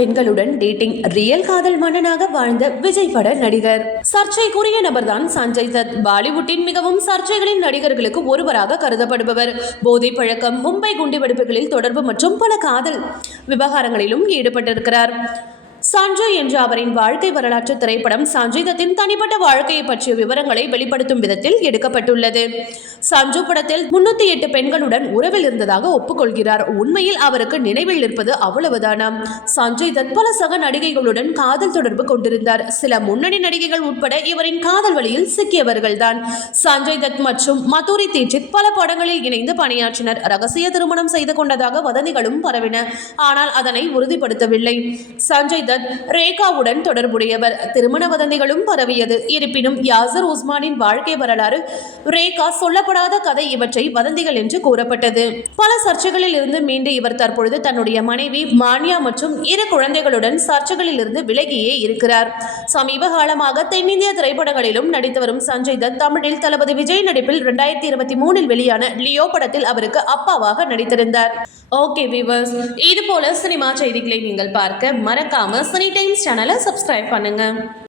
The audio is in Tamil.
பெண்களுடன் டேட்டிங் ரியல் காதல் மன்னனாக வாழ்ந்த விஜய் பட நடிகர். சர்ச்சைக்குரிய நபர்தான் சஞ்சய் தத். பாலிவுட்டின் மிகவும் சர்ச்சைகளின் நடிகர்களுக்கு ஒருவராக கருதப்படுபவர். போதை பழக்கம் மும்பை குண்டுவெடிப்புகளில் தொடர்பு மற்றும் பல காதல் விவகாரங்களிலும் ஈடுபட்டிருக்கிறார். சஞ்சய் என்ற அவரின் வாழ்க்கை வரலாற்று திரைப்படம் சஞ்சய் தத்தின் தனிப்பட்ட வாழ்க்கையை பற்றிய விவரங்களை வெளிப்படுத்தும் விதத்தில் எடுக்கப்பட்டுள்ளது. சஞ்சு படத்தில் முன்னூத்தி எட்டு பெண்களுடன் உறவில் இருந்ததாக ஒப்புக்கொள்கிறார். உண்மையில் அவருக்கு நினைவில் இருப்பது அவ்வளவுதானாம் சஞ்சய் தத் பல சக நடிகைகளுடன் காதல் தொடர்பு கொண்டிருந்தார். சில முன்னணி நடிகைகள் உட்பட இவரின் காதல் வழியில் சிக்கியவர்கள்தான். சஞ்சய் தத் மற்றும் மதுரி தீட்சித் பல படங்களில் இணைந்து பணியாற்றினர். ரகசிய திருமணம் செய்து கொண்டதாக வதந்திகளும் பரவின. ஆனால் அதனை உறுதிப்படுத்தவில்லை. சஞ்சய் தத் ரேகாவுடன் தொடர்புடையவர். திருமண வதந்திகளும் பரவியது. இருப்பினும் யாசர் உஸ்மானின் வாழ்க்கை வரலாறு ரேகா சொல்லப்படாத கதை இவற்றை வதந்திகள் என்று கூறப்பட்டது. பல சர்ச்சைகளில் இருந்து மீண்டு இவர் தற்பொழுது தன்னுடைய மனைவி மானியா மற்றும் இரு குழந்தைகளுடன் சர்ச்சைகளில் இருந்து விலகியே இருக்கிறார். சமீப காலமாக தென்னிந்திய திரைப்படங்களிலும் நடித்து வரும் சஞ்சய் தத் தமிழில் தளபதி விஜய் நடிப்பில் இரண்டாயிரத்தி இருபத்தி மூணில் வெளியான லியோ படத்தில் அவருக்கு அப்பாவாக நடித்திருந்தார். ஓகே விவர்ஸ் இது போல சினிமா செய்திகளை நீங்கள் பார்க்க மறக்காம சினி டைம்ஸ் சேனலை சப்ஸ்கிரைப் பண்ணுங்கள்